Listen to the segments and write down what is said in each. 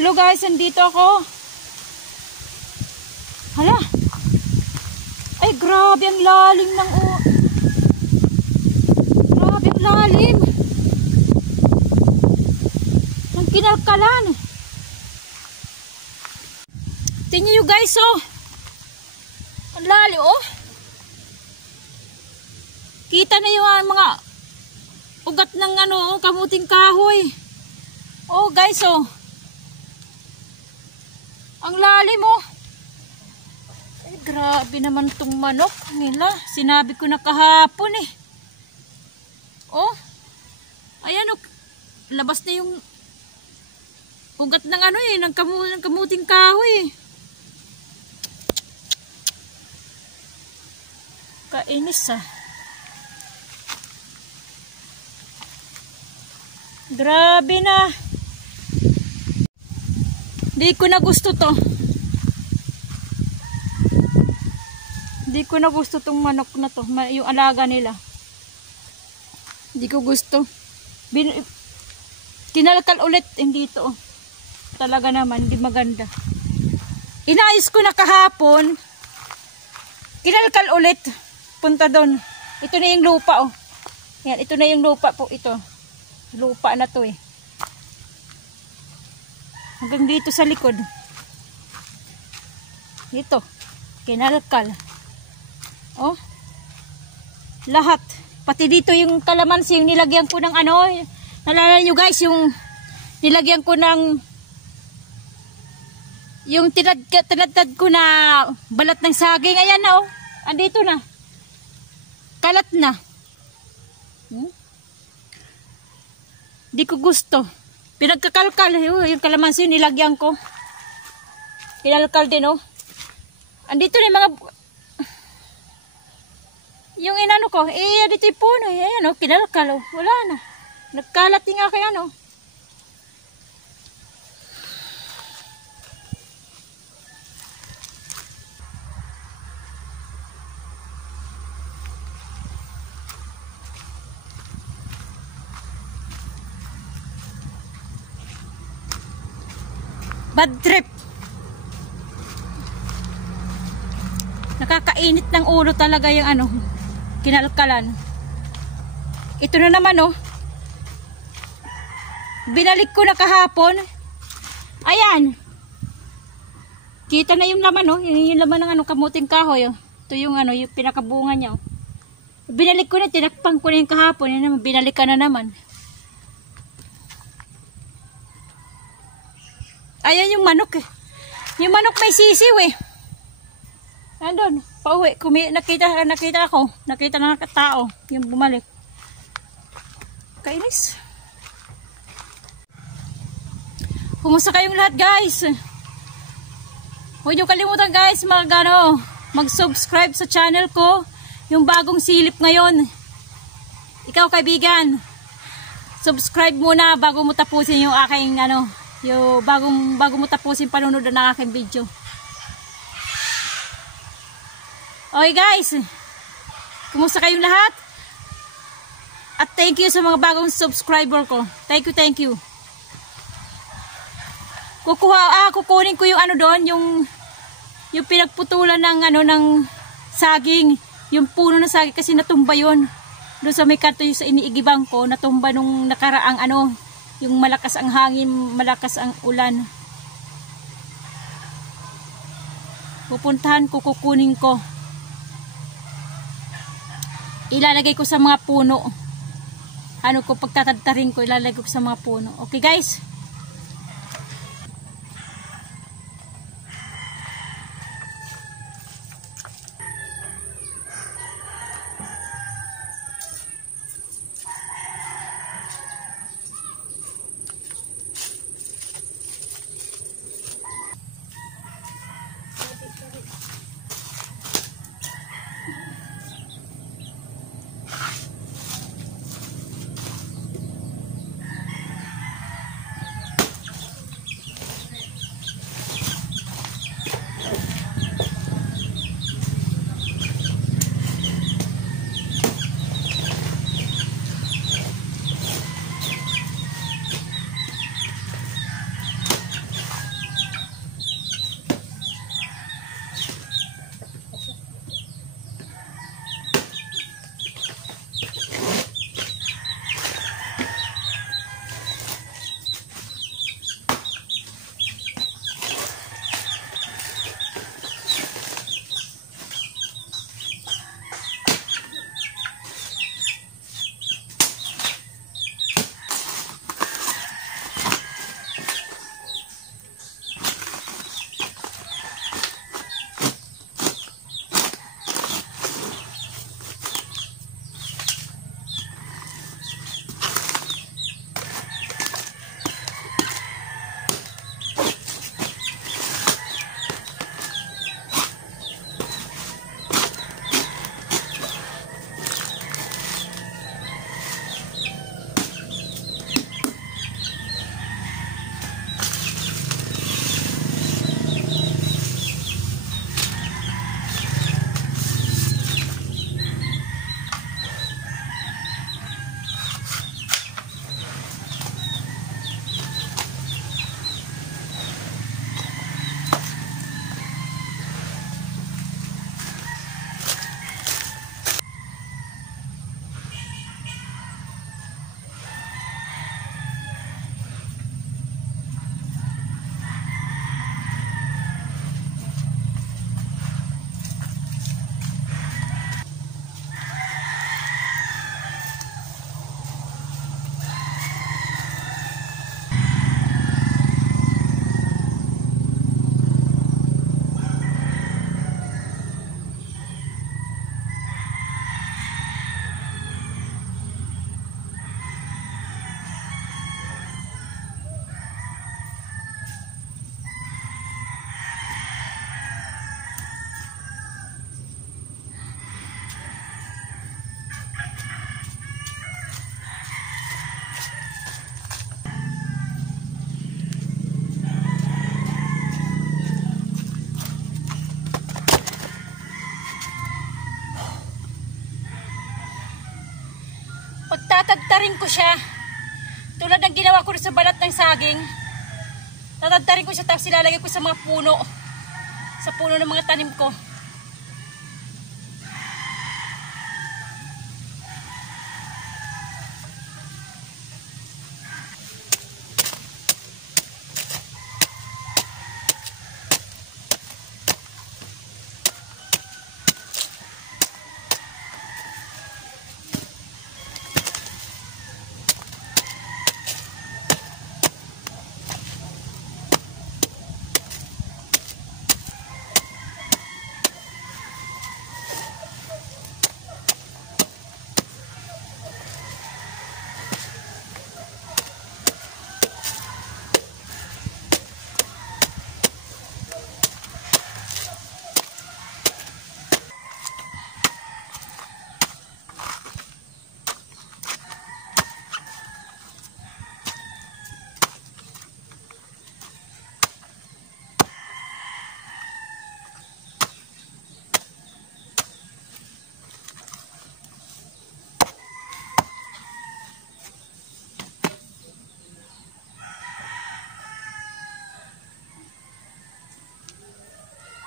Hello guys, andito ako. Hala. Ay, grabe ang lalim ng grabe ang lalim. Ang kinalkalan. Tingnan nyo guys, oh. Ang lalim, oh. Kita na yung mga ugat ng kamuting kahoy. Oh guys, oh. Ang lalim, oh. Ay, grabe naman tong manok nila. Sinabi ko na kahapon, eh. Oh. Ayan, oh. Labas na yung ugat ng ng kamuting kahoy, eh. Kainis, ah. Grabe na. Di ko na gusto to. Di ko na gusto tong manok na to. Yung alaga nila. Di ko gusto. Kinalkal ulit. Hindi to. Talaga naman. Hindi maganda. Inayos ko na kahapon. Kinalkal ulit. Punta doon. Ito na yung lupa, oh. Yan. Ito na yung lupa po. Ito. Lupa na to, eh. Hanggang dito sa likod. Dito. Kinalkal. Oh. Lahat. Pati dito yung kalamansi, yung nilagyan ko ng nalala nyo guys, yung nilagyan ko ng yung tinadtad ko na balat ng saging. Ayan na, oh. Andito na. Kalat na. Di ko gusto. Pinagkakalkal, yung kalamansi nilagyan ko. Kinalkal din, oh. Andito na yung mga yung inano ko, dito yung puno, ayan, oh, kinalkal, oh. Wala na. Nagkalat yung aking bad trip. Nakakainit ng ulo talaga yung kinalkalan. Ito na naman, oh. Binalik ko na kahapon. Ayan. Kita na yung laman, oh. Yung laman ng kamuting kahoy, oh. Ito yung yung pinakabunga niya, oh. Binalik ko na, tinakpang ko na yung kahapon. Yan naman, binalik ka na naman. Ayan yung manok, eh. Yung manok may sisiw, eh. Andun, pauwi. Nakita ako. Nakita ng tao. Yung bumalik. Kainis. Kumusta kayong lahat, guys? Huwag niyo kalimutan, guys, mag-subscribe sa channel ko. Yung bagong silip ngayon. Ikaw, kaibigan. Subscribe muna bago mo tapusin yung aking yung bago mo tapusin panunod ng aking video. Okay guys, kumusta kayong lahat? At thank you sa mga bagong subscriber ko. Thank you. Kukunin ko yung doon, yung pinagputulan ng saging, yung puno ng saging kasi natumba yun. Doon sa may kanto yung sa iniigibang ko, natumba nung nakaraang yung malakas ang hangin, malakas ang ulan. Pupuntahan ko, kukunin ko. Ilalagay ko sa mga puno. Pagtatadtarin ko, ilalagay ko sa mga puno. Okay guys? tatadtarin ko siya. Tulad ng ginawa ko sa balat ng saging. Tatadtarin ko siya tapos ilalagay ko sa mga puno. Sa puno ng mga tanim ko.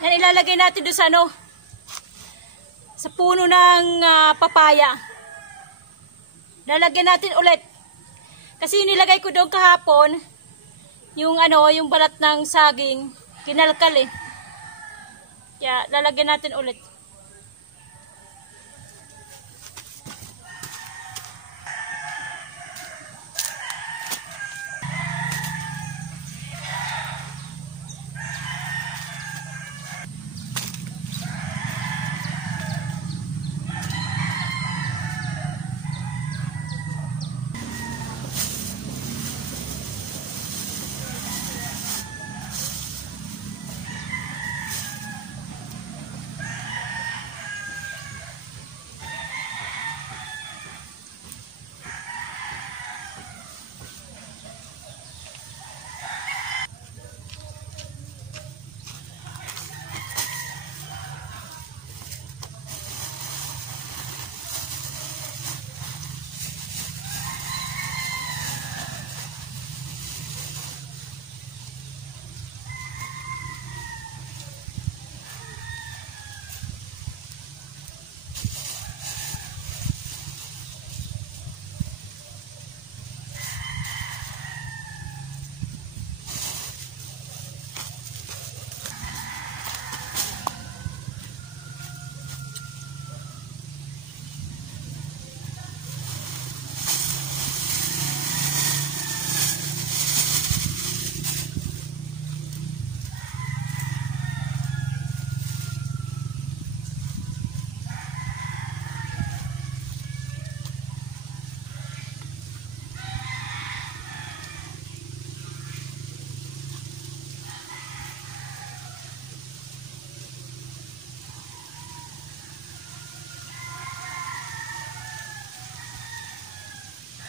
Yan, ilalagay natin doon sa sa puno ng papaya. Lalagyan natin ulit. Kasi nilagay ko doon kahapon yung yung balat ng saging, kinalkal eh. Kaya lalagyan natin ulit.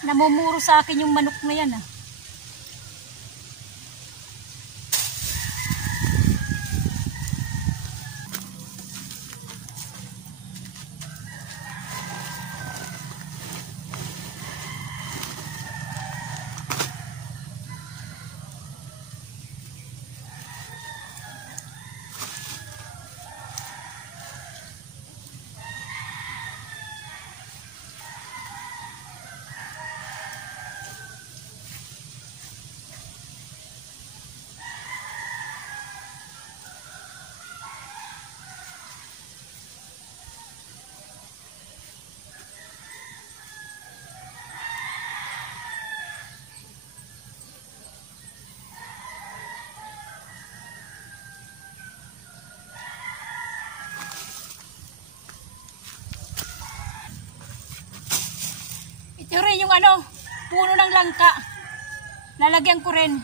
Namumuro sa akin yung manok na yan ah. Ito rin yung puno ng langka. Lalagyan ko rin.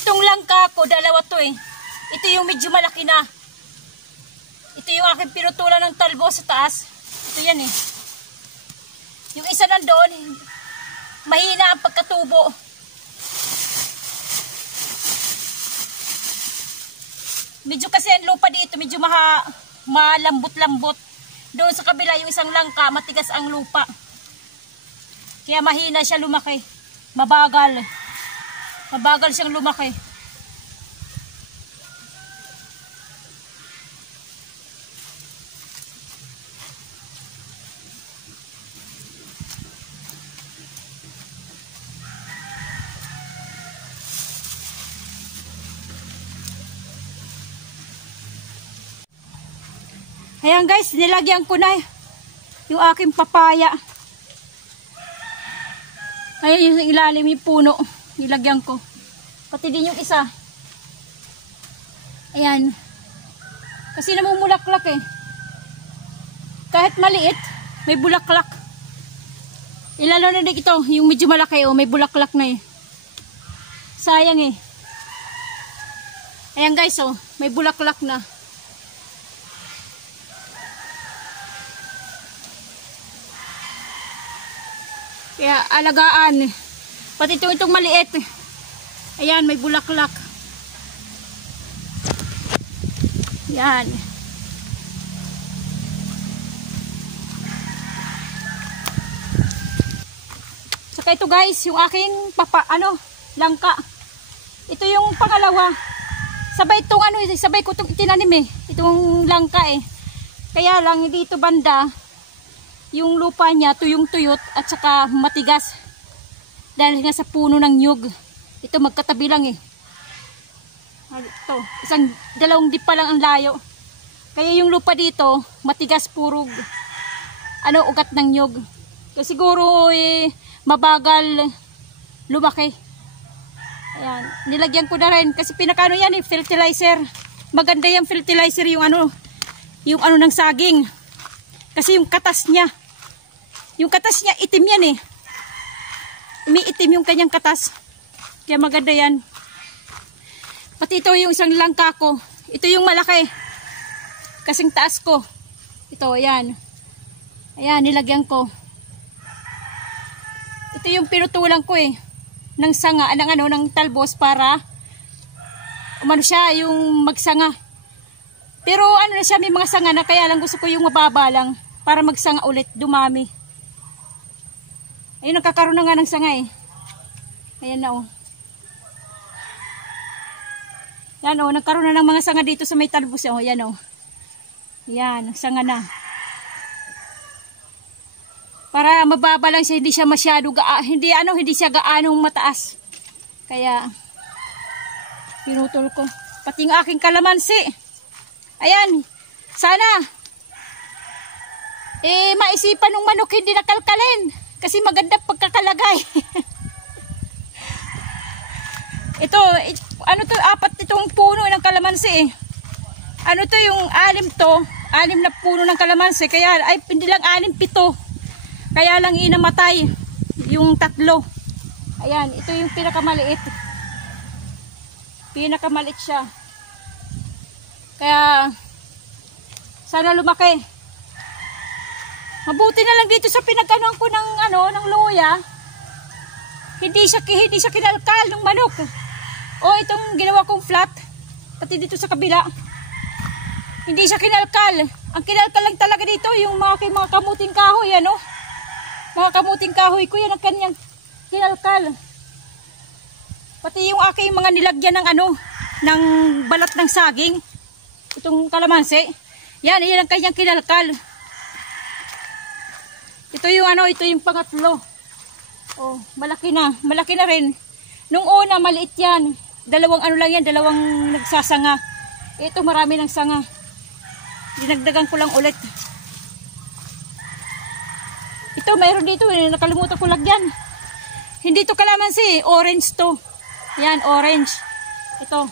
Itong langka ko, dalawa to eh. Ito yung medyo malaki na. Ito yung aking pinutulan ng talbo sa taas. Ito yan eh. Yung isa nandoon, mahina ang pagkatubo. Medyo kasi ang lupa dito, medyo malambot-lambot. Doon sa kabila, yung isang langka, matigas ang lupa. Kaya mahina siya lumaki. Mabagal. Mabagal siyang lumaki. Ayan guys, nilagyan ko na yung aking papaya. Ayan yung ilalim yung puno. Nilagyan ko. Pati din yung isa. Ayan. Kasi namumulaklak eh. Kahit maliit, may bulaklak. Ilalo na din ito, yung medyo malaki oh, may bulaklak na eh. Sayang eh. Ayan guys oh, may bulaklak na. Kaya alagaan. Pati itong maliit. Ayan, may bulaklak. Yan. Saka ito guys, yung aking langka. Ito yung pangalawa. Sabay ko itong itinanim eh. Itong langka eh. Kaya lang, dito banda, yung lupa niya tuyong-tuyot at saka matigas dahil nga sa puno ng nyug. Ito magkatabi lang eh. Ito, dalawang dip pa lang ang layo. Kaya yung lupa dito matigas, puro ugat ng nyug. Kaya siguro mabagal lumaki. Ayan, nilagyan ko na rin kasi pinakano yan eh, fertilizer. Maganda yung fertilizer yung ng saging. Kasi yung katas niya itim yan eh. Umiitim yung kanyang katas. Kaya maganda yan. Pati ito yung isang langka ko. Ito yung malaki. Kasing taas ko. Ito, ayan. Ayan, nilagyan ko. Ito yung pinutulang ko eh. Ng sanga, ng talbos para siya yung magsanga. Pero na siya, may mga sanga na, kaya lang gusto ko yung mababa lang para magsanga ulit, dumami. Ayun, nagkakaroon na nga ng sanga eh. Ayan na oh. Yan oh, nagkaroon na ng mga sanga dito sa may talbos oh. Yan oh. Yan, sanga na. Para mababa lang siya, hindi siya masyado hindi siya gaanong mataas. Kaya pinutol ko. Pati ng aking kalamansi. Ayan, sana maisipan ng manok hindi nakalkalin kasi maganda pagkakalagay. Ito, apat itong puno ng kalamansi eh. Yung anim na puno ng kalamansi, kaya hindi lang 6, 7. Kaya lang inamatay yung 3. Ayan, ito yung pinakamaliit. Pinakamaliit siya. Kaya sana lumaki. Mabuti na lang dito sa pinagkanuan ko ng luya. Hindi siya kinalkal ng manok. O itong ginawa kong flat, pati dito sa kabila. Hindi siya kinalkal. Ang kinalkal lang talaga dito yung mga kamuting kahoy, Mga kamuting kahoy ko yan ang kanyang kinalkal. Pati yung aking mga nilagyan ng balat ng saging. Itong kalamansi. Yan ang kanyang kinalkal. Ito yung pangatlo. Oh, malaki na rin. Nung una maliit yan. Dalawang nagsasanga. Ito marami ng sanga. Dinagdagan ko lang ulit. Ito mayroon dito nakalimutan ko lagyan. Hindi to kalamansi, orange to. Yan, orange. Ito.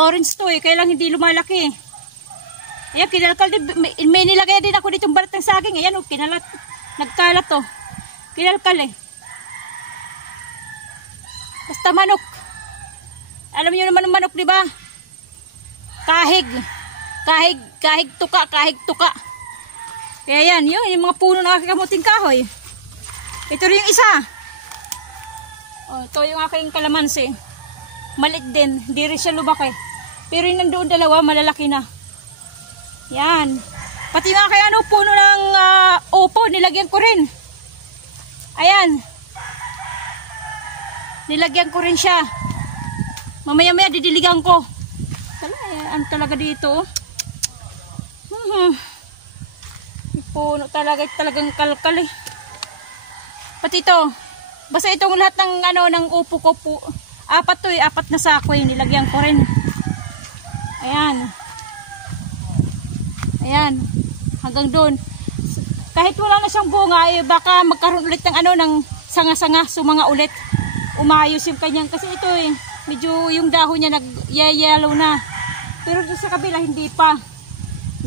Orange to kaya lang hindi lumalaki. Ayan, kinalkal din. May nilagay din ako ditong balat ng saging. Ayan, kinalat. Nagkalat to. Kinalkal eh. Basta manok. Alam niyo naman ang manok, di ba? Kahig tuka. Kaya yan, yun, yung mga puno ng aking kamuting kahoy. Ito rin yung isa. Oh, ito yung aking kalamansi. Malit din, hindi rin siya lubaki. Pero yung nandoon dalawa, malalaki na. Yan. Pati yung aking puno ng upo, nilagyan ko rin. Ayan. Nilagyan ko rin siya. Mamaya-maya didiligan ko. Ano talaga dito? Puno talagang kalkal eh. Pati ito. Basta itong lahat ng ng upo ko po. Apat na sako eh. Nilagyan ko rin. Ayan. Ayan. Hanggang doon. Kahit wala na siyang bunga, eh, baka magkaroon ulit ng ng sanga-sanga, sumanga ulit. Umayos yung kanyang, kasi ito eh, medyo yung dahon niya nag-yellow na. Pero doon sa kabila, hindi pa.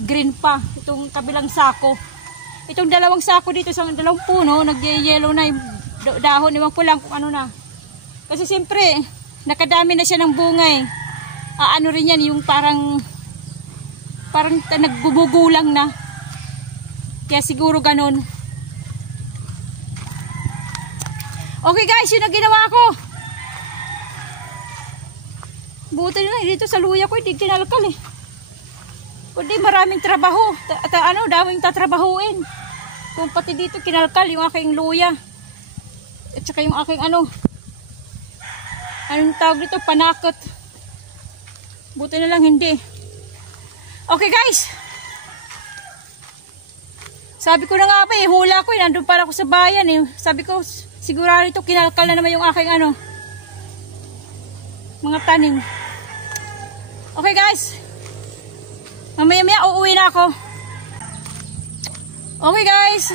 Green pa. Itong kabilang sako. Itong dalawang sako dito sa dalawang puno, nag-yellow na yung dahon. Iwan ko lang kung ano na. Kasi siyempre, nakadami na siya ng bunga eh. Ano rin yan, yung parang nagbubugulang na. Kaya siguro ganun. Okay guys, yun ang ginawa ko. Buti na dito sa luya ko, hindi kinalkal eh. Kundi maraming trabaho. At daming tatrabahuin. Kung pati dito kinalkal yung aking luya. At saka yung aking anong tawag dito, panakot. Buti na lang hindi. Okay guys. Sabi ko na nga ba eh, hula ko eh, nandun pala ako sa bayan eh. Sabi ko, sigurado ito, kinalkal na naman yung aking mga tanim. Okay guys, mamaya-maya uuwi na ako. Okay guys,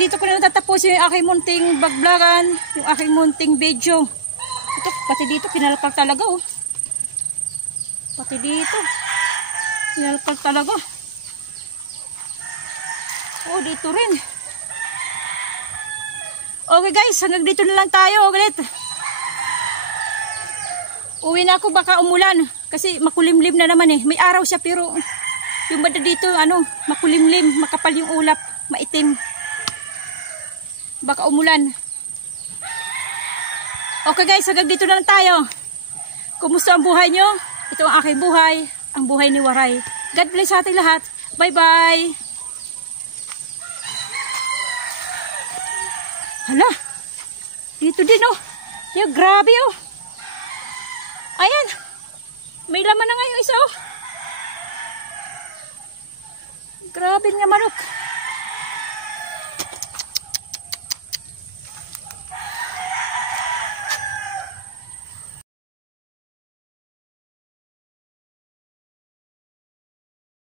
dito ko na natatapusin yung aking munting vlog-vlogan, yung aking munting video. Ito, pati dito, kinalkal talaga oh. Pati dito, kinalkal talaga. Oh, dito rin. Okay guys, hanggang dito na lang tayo ulit. Uwi na ako, baka umulan. Kasi makulimlim na naman eh. May araw siya pero yung banda dito, makulimlim, makapal yung ulap, maitim. Baka umulan. Okay guys, hanggang dito na lang tayo. Kumusta ang buhay nyo? Ito ang aking buhay, ang buhay ni Waray. God bless sa ating lahat. Bye bye. Hala, dito din oh. Yung grabe oh. Ayan, may laman na nga yung isa oh. Grabe nga manok.